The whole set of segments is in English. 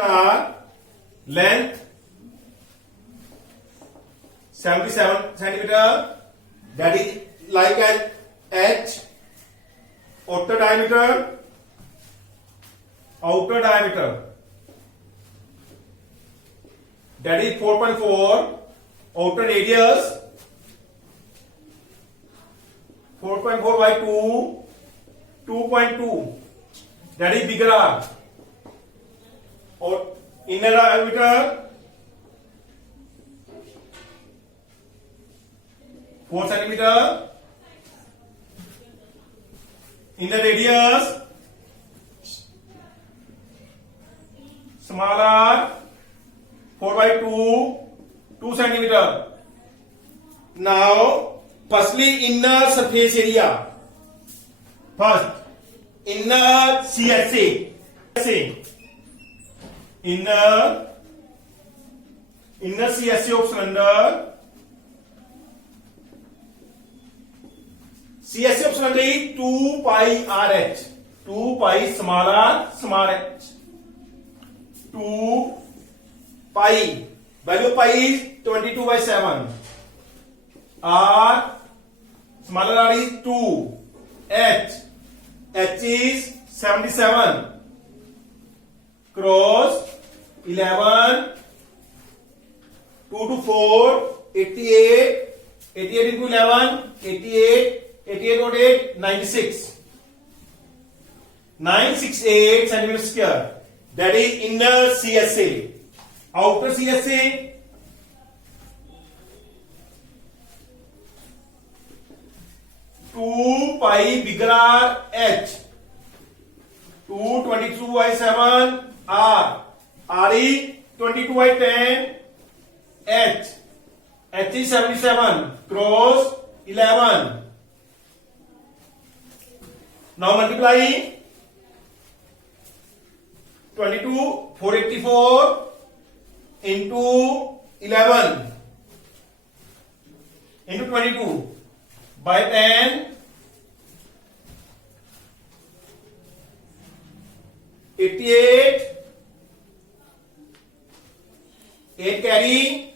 are length 77 centimeter, that is like an H. Outer diameter that is 4.4. Outer radius 4.4 by 2, 2.2, that is bigger R. Or inner diameter 4 centimeter. Inner radius smaller 4 by 2, 2 centimeter. Now, firstly, inner surface area. First, inner CSA. Inner CSA of cylinder. CSA of cylinder is 2 pi RH. 2 pi small r small h. 2 pi. Value of pi is 22 by 7. R smaller r is 2. H is 77. Cross 11, 2 to 4, 88, 88 into 11, 88, 88 over 8, 96. 968 centimeter square. That is inner CSA. Outer CSA 2 pi bigger R H. 222 by 7 R. R is 22 by 10 H. H is 77. Cross 11. Now multiply 22, 484 into 11 into 22 by 10. 88, 8 carry,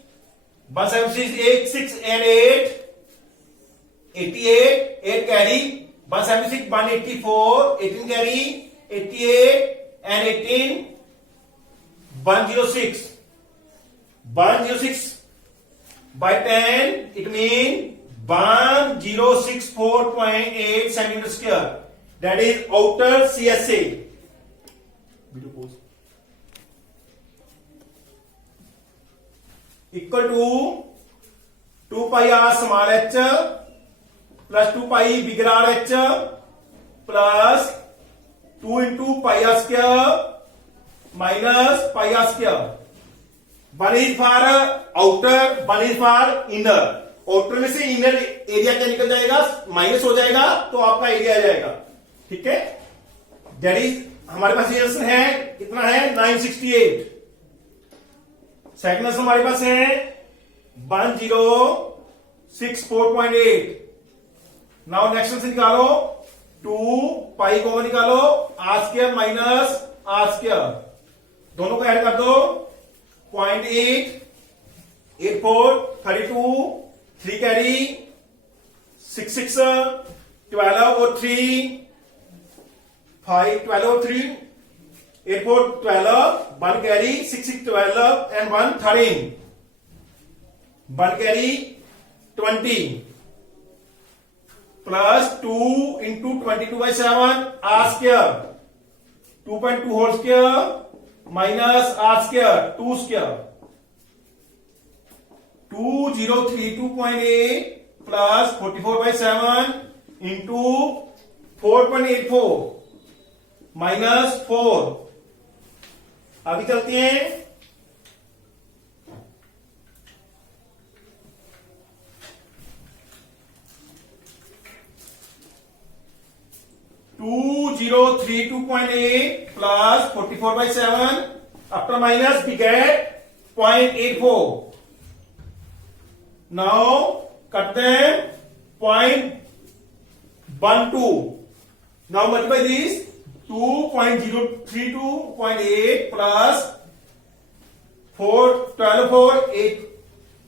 176, 8, 6 and 8, 88, 8 carry, 176, 184, 18 carry, 88 and 18, 106. 106 by 10, it means 1064.8 centimeter square. That is outer CSA. Equal to 2 pi r small h plus 2 pi bigger r h plus 2 into pi r square minus pi r square. One is for outer, one is for inner. Outer में से inner area क्या निकल जाएगा, minus हो जाएगा, तो आपका area आ जाएगा. ठीक है, दैट इज हमारे पास ये आंसर है, कितना है 968. सेकंड आंसर हमारे पास है 1064.8. नाउ नेक्स्ट आंसर निकालो, 2 पाई को निकालो, R square minus R square, दोनों को ऐड कर दो. 0.8, 84, 32, 3 carry, 6, 6, 12 or 3, 5, 12 or 3, 8, 4, 12, 1 carry, 6, 6, 12 and 1, 13. 1 carry, 20 plus 2 into 22 by 7 r square. 2.2 whole square minus r square, 2 square. 2032.8 plus 44 by 7 into 4.84 minus 4. आगे चलते हैं. Two 2032.8 plus 44 by 7 after minus we get 0.84. Now cut them 0.12. Now multiply this 2.032.8 plus 4, 12, 4, 8,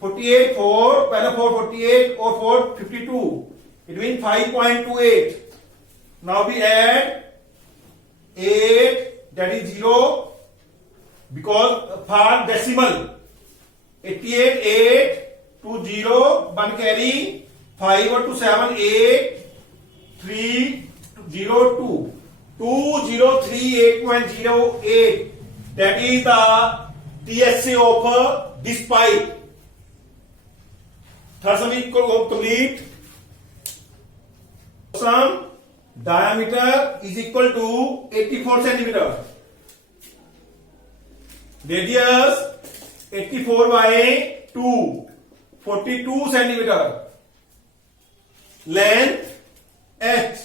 48, 4, 12, 4, 48, or 4, 52. It means 5.28. Now we add 8, that is 0, because for decimal. 88, 8, to 0, 1 carry, 5 or 2, 7, 8, 3, 0, 2. 2038.08. That is the TSA of this pipe. Third sum is complete. Sum diameter is equal to 84 centimeter. Radius 84 by 2, 42 centimeter. Length h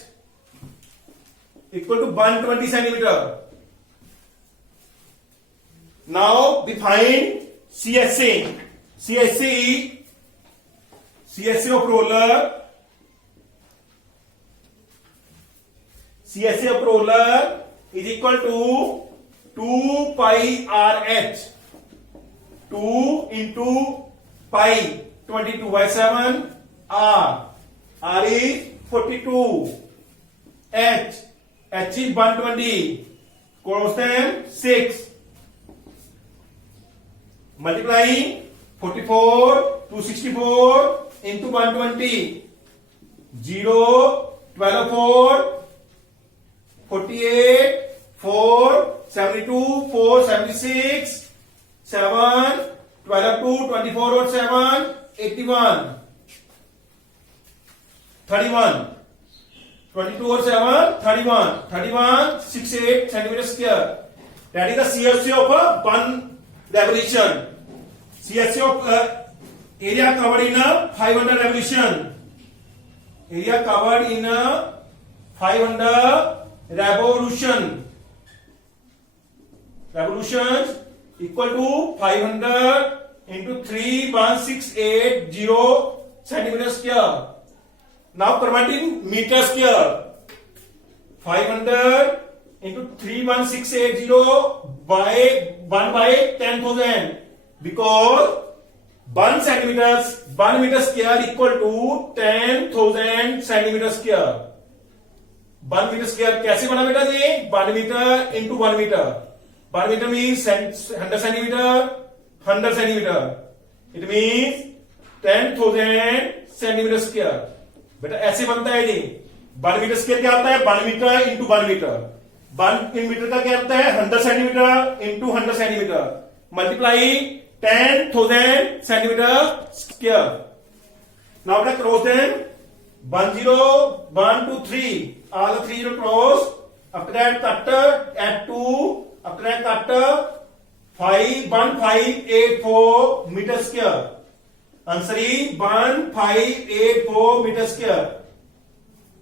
equal to 120 centimeter. Now define CSA. CSA of roller. CSA of roller is equal to 2 pi RH. 2 into pi 22 by 7 R. R is 42. H is 120. Constant 6. Multiplying 44 to 64 into 120. 0, 12, 4, 48, 4, 72, 4, 76, 7, 12, 2, 24 or 7, 81, 31. 22 or 7, 31. 31, 68 centimeter square. That is the CSA of one revolution. CSA of area covered in a 500 revolution. Area covered in a 500 revolution. Revolutions equal to 500 into 31680 centimeter square. Now converting meter square. 500 into 31680 by 1 by 10,000, because 1 meter square equal to 10,000 centimeter square. 1 meter square कैसे बना बेटा जी? 1 meter into 1 meter. 1 meter means 100 centimeter. 100 centimeter. It means 10,000 centimeter square. बेटा ऐसे बनता है जी. 1 metre square क्या आता है? 1 मीटर इंटू 1 मीटर. 1 मीटर का क्या आता है? 100 centimetre into 100 centimetre. Multiply 10,000 centimeter square. Now let us cross them. 1 0, 1 2 3. All the 3 0 cross. After that cut at 2. After that cut 1584 meter square. Answer is 1584 meter square.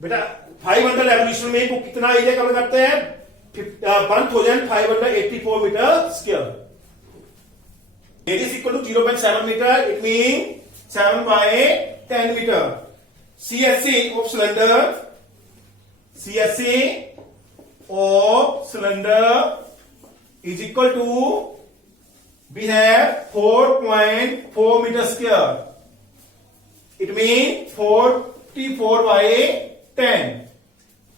बेटा 500 revolution में को कितना area cover करते हैं? 1584 metre square. Radius equal to 0.7 meter. It means 7 by 10 meter. CSA of cylinder. CSA of cylinder is equal to, we have 4.4 meter square. It means 44 by 10.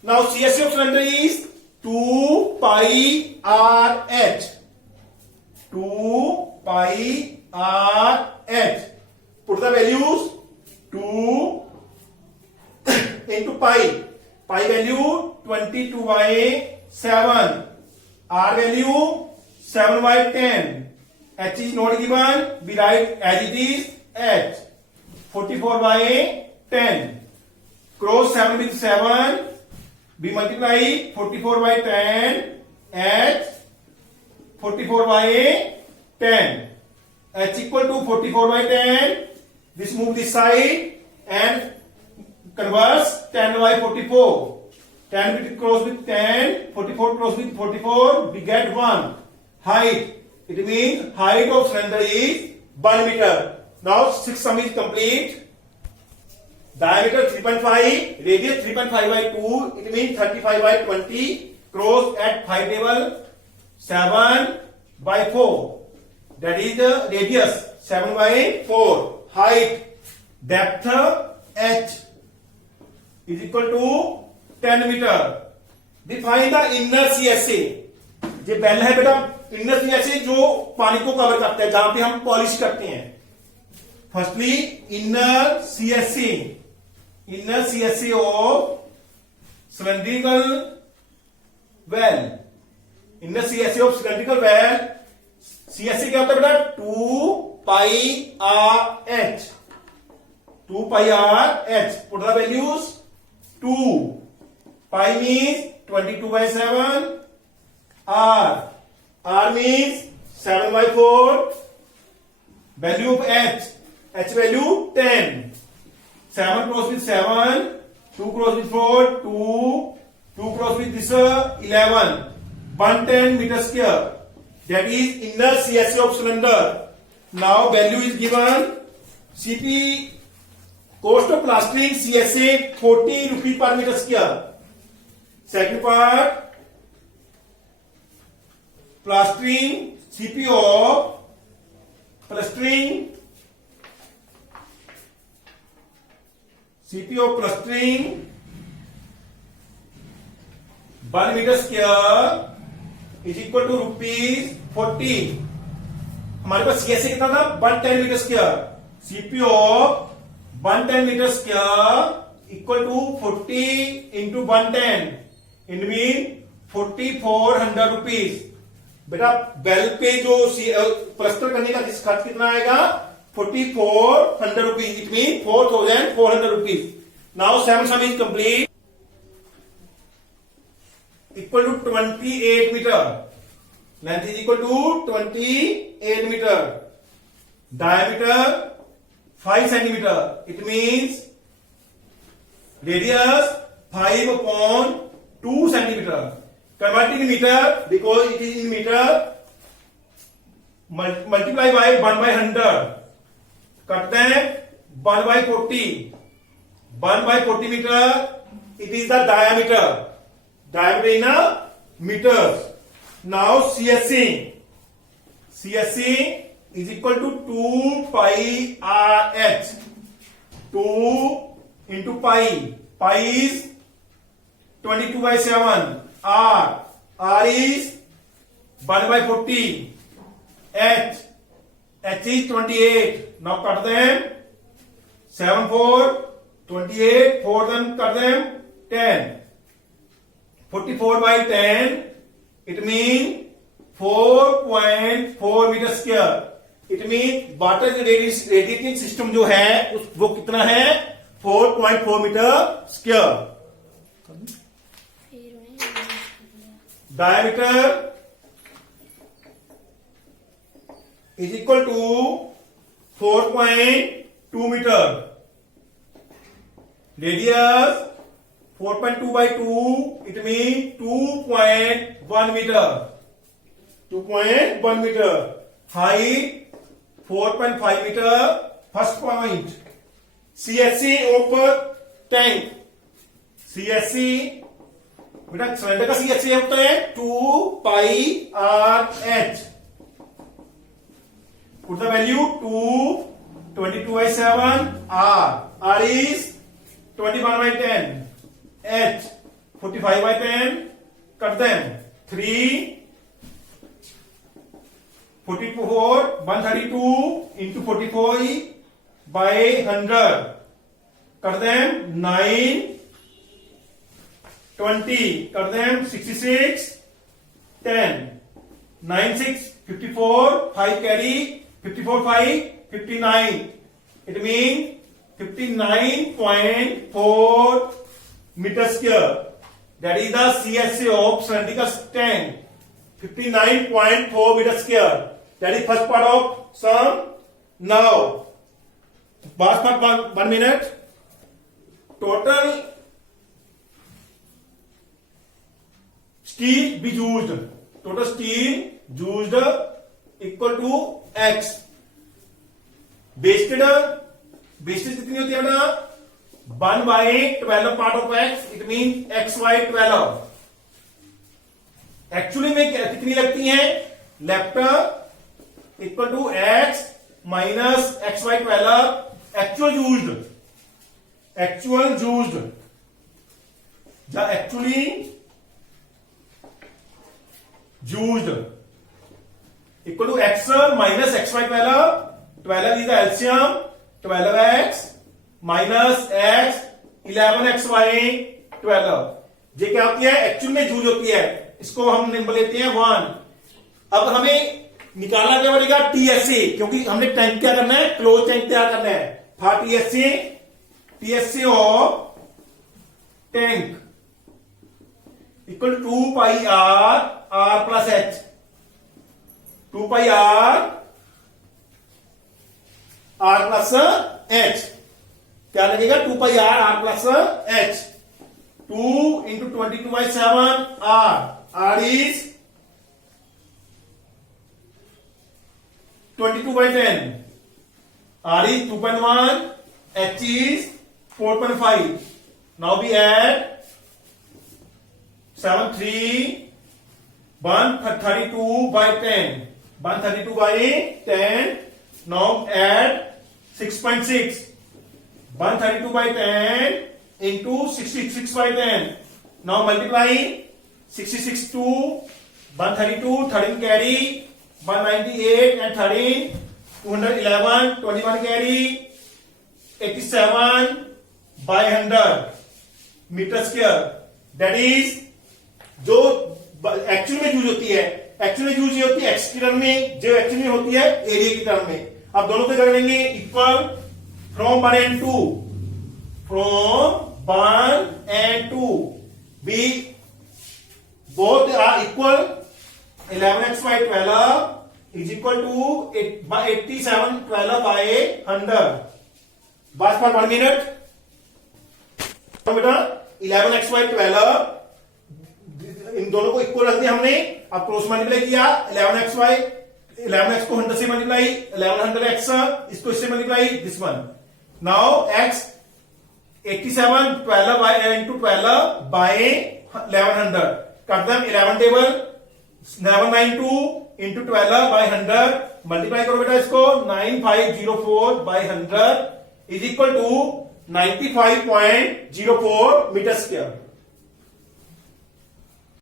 Now CSA of cylinder is 2 pi RH. 2 pi RH. Put the values. 2 into pi. Pi value 22 by 7. R value 7 by 10. H is not given. We write as it is H. 44 by 10. Cross 7 with 7. We multiply 44 by 10. H 44 by 10. H equal to 44 by 10. This move this side and converse 10 by 44. 10 with cross with 10. 44 cross with 44. We get 1. Height. It means height of cylinder is 1 meter. Now 6 sum is complete. Diameter 3.5, radius 3.5 by 2, it means 35 by 20, cross at 5 level 7 by 4. that is the radius 7/4, height depth h is equal to 10 meter. Define the inner CSA. ये bell है बेटा, inner CSA जो पानी को cover करता है, जहां पे हम पॉलिश करते हैं. Firstly inner CSA of cylindrical well. Inner CSA of cylindrical well, CSA क्या होता है बेटा? 2πRh. 2πRh. Put the values. 2 pi means 22/7. R means 7/4. Value of H value 10. 7 cross with 7, 2 cross with 4, 2 cross with this 11. 110 meter square. That is inner CSA of cylinder. Now value is given. CP cost of plastering CSA 40 rupees per meter square. Second part, plastering CP of plastering 1 meter square is equal to ₹40. हमारे पास CSA कितना था? 110 metre square. CP of 110 metre square equal to 40 into 110. It mean 4400 rupees. बेटा बेल पे जो plaster करने का खर्च कितना आएगा? 4400 rupees. It mean 4400 rupees. Now 7 sum is complete. Equal to 28 meter. Length is equal to 28 meter. Diameter 5 centimeter. It means radius 5/2 centimeter. Convert in meter because it is in meter. Multiply by 1/100. करते हैं 1/40. 1/40 meter. It is the diameter. Diameter in a meters. Now CSA is equal to 2πRh. 2 into pi. Pi is 22/7. R is 1/40. H is 28. Now cut them. 7 4 28. 4 them cut them 10. 44/10. It means 4.4 metre square. It mean water radiating system जो है वो कितना है? 4.4 metre square. Diameter is equal to 4.2 meter. Radius 4.2/2. It means 2.1 meter. 2.1 meter. Height 4.5 meter. First point. CSA of tank. CSA बेटा cylinder का CSA होता है 2πRh. Put the value 22/7. R is 21/10. H 45/10. Cut them. 3 44 132 into 44/100. Cut them. 9 20. Cut them. 66 10. 9 6 54. 5 carry. 54 5 59. It means 59.4 meter square. That is the CSA of cylindrical tank. 59.4 meter square. That is first part of sum. Now, last part 1 minute. Total steel be used. Total steel used equal to X. Wastage कितनी होती है ना? 1/12 part of X. It means X/12. Actually में कितनी लगती है? Left equal to x minus xy 12 actual used the actually used equal to x minus xy 12 is the LCM 12x minus x 11xy 12 ये क्या होती है एक्चुअल में use होती है इसको हम निम्न लेते हैं 1। अब हमें निकालना क्या पड़ेगा टीएसए क्योंकि हमने टैंक क्या करना है क्लोज टैंक तैयार करना है for TSA of tank equal to 2 pi r plus h 2 pi r plus h क्या लगेगा 2 pi r plus h 2 into 22/7 r is 22/10 r is 2.1 h is 4.5 now we add 7 3 132/10 132/10 now add 6.6 132/10 into 66/10 now multiply 66 to 132 13 carry 198 and 13 211 21 carry 87/100 metre square that is जो actual में use होती है actual में use ये होती है x की term में जो एक्चुअल में होती है एरिया की टर्म में। अब दोनों को कर लेंगे equal from 1 and 2 from 1 and 2 B both are equal 11x/12 is equal to 87/12/100 बस फॉर 1 मिनट बेटा 11x/12 इन दोनों को इक्वल रख दिया हमने। अब क्रॉस मल्टीप्लाई किया 11x को 100 से मल्टीप्लाई 1100x इसको इससे multiply this one now x 87/12 कर दम 11 टेबल 792 इंटू 12/100 मल्टीप्लाई करो बेटा इसको 9504/100 is equal to 95.04 metre square.